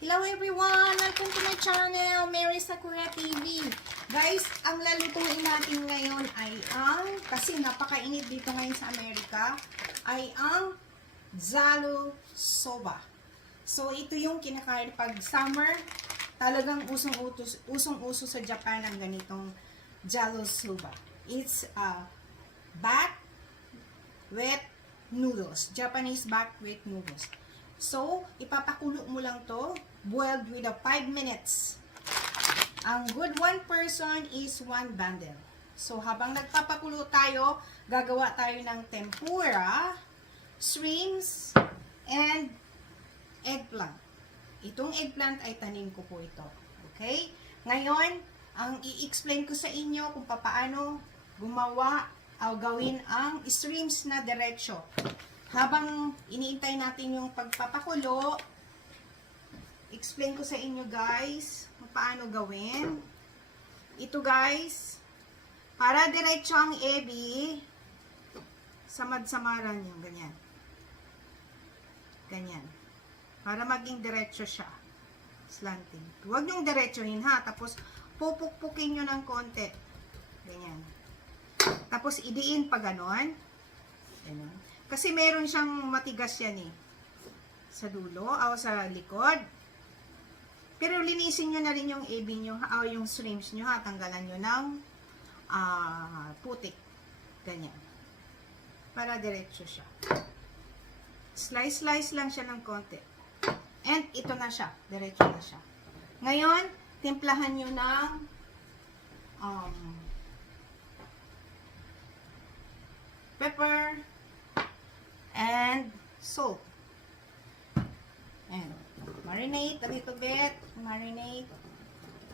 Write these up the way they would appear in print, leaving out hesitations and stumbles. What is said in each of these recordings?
Hello everyone! Welcome to my channel, Mary Sakura TV. Guys, ang lalutuin natin ngayon ay kasi napakainit dito ngayon sa Amerika, ay ang Jalo Soba. So, ito yung kinakain pag summer. Talagang usong-uso sa Japan ang ganitong Jalo Soba. It's back wet noodles. Japanese back wet noodles. So, ipapakulo mo lang to, boiled with 5 minutes. Ang good one person is 1 bundle. So, habang nagpapakulo tayo, gagawa tayo ng tempura, shrimps, and eggplant. Itong eggplant ay tanim ko po ito. Okay? Ngayon, ang i-explain ko sa inyo kung paano gumawa o gawin ang shrimps na diretsyo. Habang iniintay natin yung pagpapakulo, explain ko sa inyo guys kung paano gawin. Ito guys, para diretso ang ebi, samad-samaran yung ganyan. Ganyan. Para maging diretso siya. Slanting. Huwag niyong diretsohin ha. Tapos, pupukpukin nyo ng konti. Ganyan. Tapos, idiin pa ganon. Ganyan. Kasi meron siyang matigas yan eh. Sa dulo o sa likod. Pero linisin nyo na rin yung ebi nyo o yung shrimps nyo ha. Tanggalan nyo ng putik. Ganyan. Para diretso siya. Slice lang siya ng konti. And ito na siya. Diretso na siya. Ngayon, timplahan nyo ng pepper and salt. And marinate a little bit. Marinate.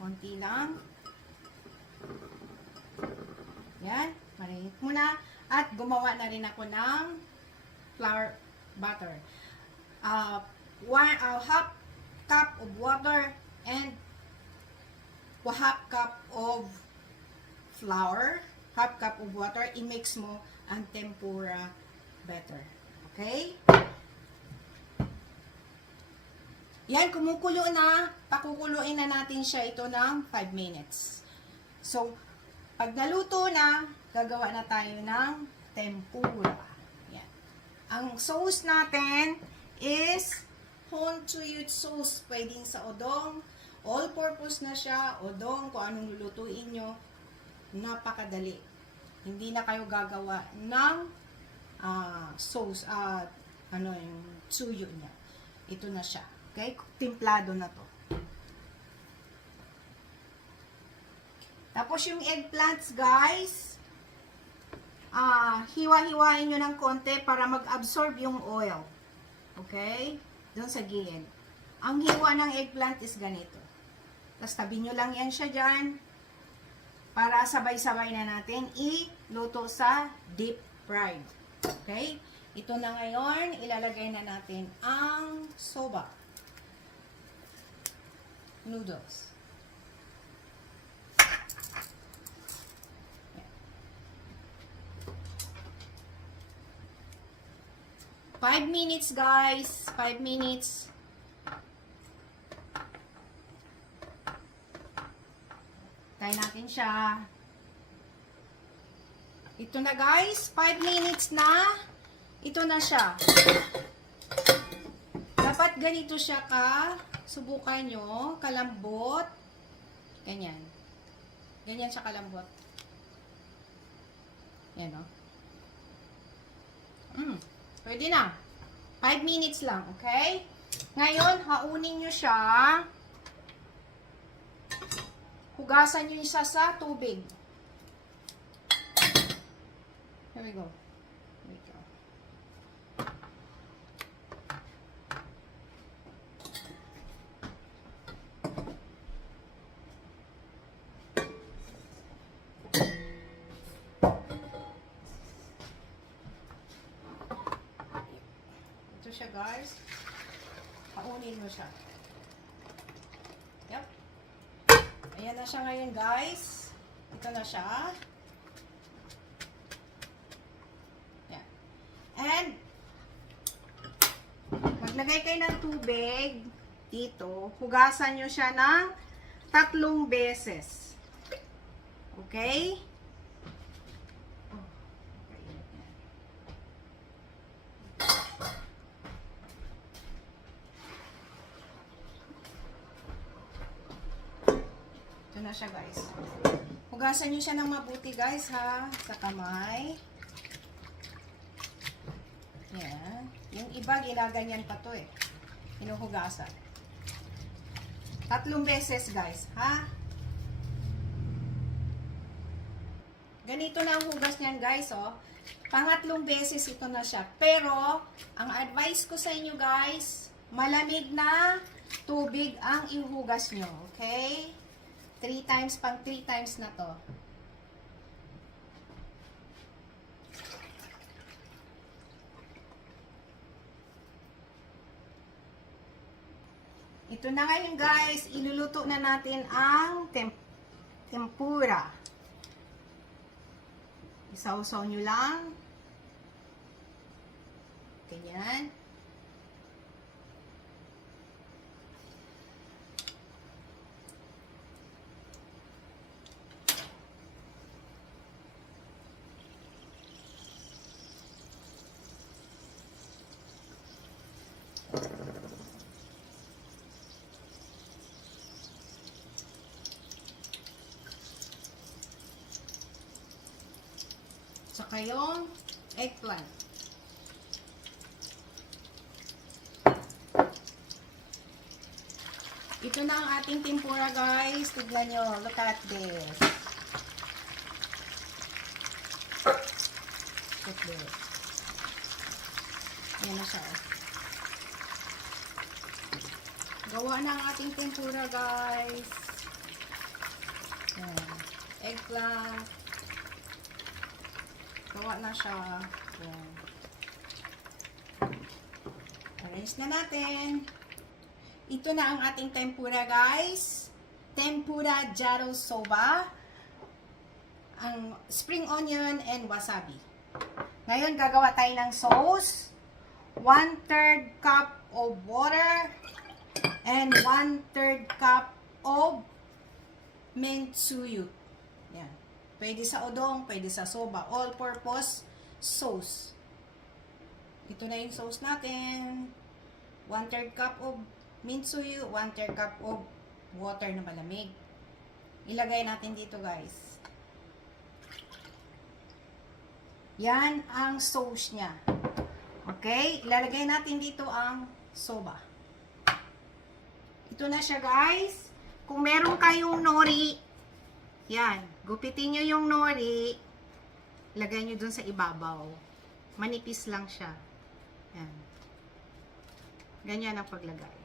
Konti lang. Yan. Marinate muna. At gumawa na rin ako ng flour butter. Half cup of water and half cup of flour. Half cup of water. I-mix mo ang tempura better. Okay? Yan, kumukulo na. Pakukuluin na natin siya ito ng 5 minutes. So, pag naluto na, gagawa na tayo ng tempura. Yan. Ang sauce natin is Honchuyut sauce. Pwedeng sa odong. All-purpose na siya. Odong, kung anong lulutuin nyo. Napakadali. Hindi na kayo gagawa ng sauce, yung tsuyu niya. Ito na siya. Okay? Timplado na to. Tapos yung eggplants, guys, hiwa-hiwain nyo ng konti para mag-absorb yung oil. Okay? Doon sa gilid. Ang hiwa ng eggplant is ganito. Tapos tabi nyo lang yan siya dyan para sabay-sabay na natin iluto sa deep fried. Okay? Ito na ngayon, ilalagay na natin ang soba. Noodles. Yan. 5 minutes guys. 5 minutes. Tayo natin siya. Ito na guys, 5 minutes na. Ito na siya. Dapat ganito siya subukan nyo, kalambot. Ganyan. Ganyan siya kalambot. Yan o. Pwede na. 5 minutes lang, okay? Ngayon, haunin nyo siya. Hugasan nyo siya sa tubig. Here we go. Here we go. Ito siya guys. Paunin mo siya. Yep. Ayan na siya ngayon guys. Ito na siya. And maglagay kayo ng tubig. dito, hugasan nyo siya ng 3 beses. Okay? Ito na siya, guys. Hugasan nyo siya ng mabuti, guys, ha? Sa kamay. Yan. Yung iba, ginaganyan pa to, eh. Hinuhugasan. 3 beses, guys, ha? Ganito na ang hugas niyan, guys, oh. Pangatlong beses ito na siya. Pero, ang advice ko sa inyo, guys, malamig na tubig ang ihugas nyo, okay? 3 times, pang 3 times na to. Ito na ngayon, guys, iluluto na natin ang tempura. Isaw-saw nyo lang. Ganyan. Saka yung eggplant. Ito na ang ating tempura, guys. Tignan nyo. Look at this. Look at this. Ayan na siya. Gawa na ang ating tempura, guys. Ayan. Eggplant. Gawa na siya. Ayan. Arrange na natin. Ito na ang ating tempura, guys. Tempura gyro soba. Ang spring onion and wasabi. Ngayon, gagawa tayo ng sauce. 1/3 cup of water and 1/3 cup of mentsuyu. Yan. Pwede sa udong, pwede sa soba. All-purpose sauce. Ito na yung sauce natin. 1/3 cup of mentsuyu, 1/3 cup of water na malamig. Ilagay natin dito, guys. Yan ang sauce niya. Okay? Ilalagay natin dito ang soba. Ito na siya, guys. Kung meron kayong nori, yan. Gupitin nyo yung nori. Lagay nyo dun sa ibabaw. Manipis lang siya. Yan. Ganyan ang paglagay.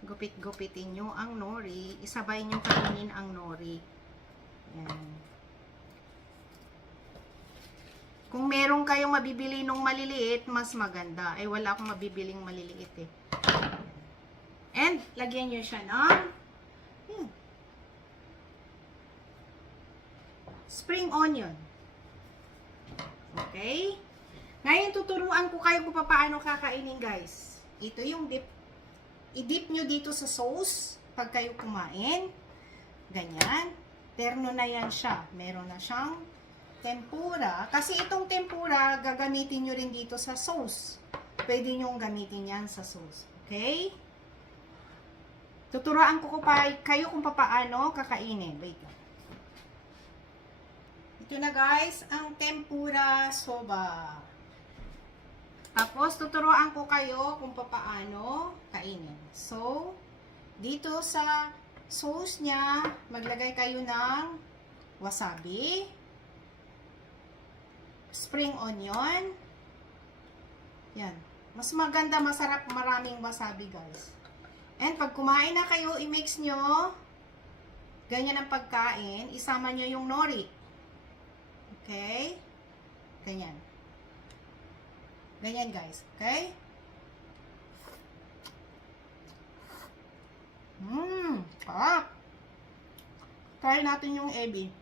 Gupit-gupitin nyo ang nori. Isabay nyo kainin ang nori. Yan. Kung meron kayong mabibili nung maliliit, mas maganda. Ay, wala akong mabibiling maliliit eh. And, lagyan nyo siya ng spring onion. Okay? Ngayon, tuturuan ko kayo kung paano kakainin, guys. Ito yung dip. I-dip nyo dito sa sauce pag kayo kumain. Ganyan. Terno na yan siya. Meron na siyang tempura. Kasi itong tempura, gagamitin nyo rin dito sa sauce. Pwede nyo gamitin yan sa sauce. Okay? Tuturuan ko kayo kung paano kakainin. Wait lang. Ito na, guys, ang tempura soba. Tapos, tuturuan ko kayo kung paano kainin. So, dito sa sauce niya, maglagay kayo ng wasabi, spring onion. Yan. Mas maganda, masarap, maraming wasabi, guys. And pag kumain na kayo, i-mix nyo. Ganyan ang pagkain. Isama nyo yung nori. Okay? Ganyan. Ganyan, guys. Okay? Sarap. Try natin yung ebi.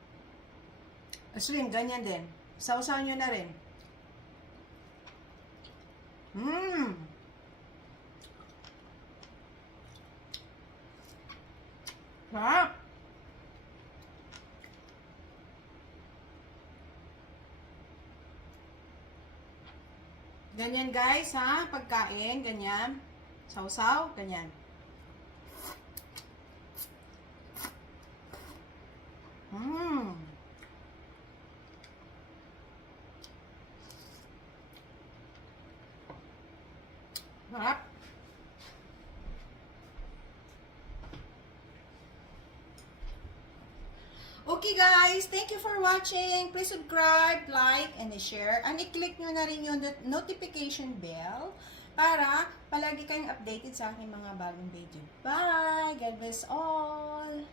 Shrimp, ganyan din. Sausaw nyo na rin. Sarap! Ganyan guys, ha? Pagkain, ganyan. Sausaw, ganyan. Mmm. Sarap. Okay guys, thank you for watching. Please subscribe, like, and share. And i-click nyo na rin yung notification bell para palagi kayong updated sa aking mga bagong video. Bye! God bless all!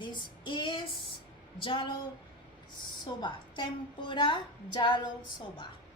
This is Jalo Soba. Tempura Jalo Soba.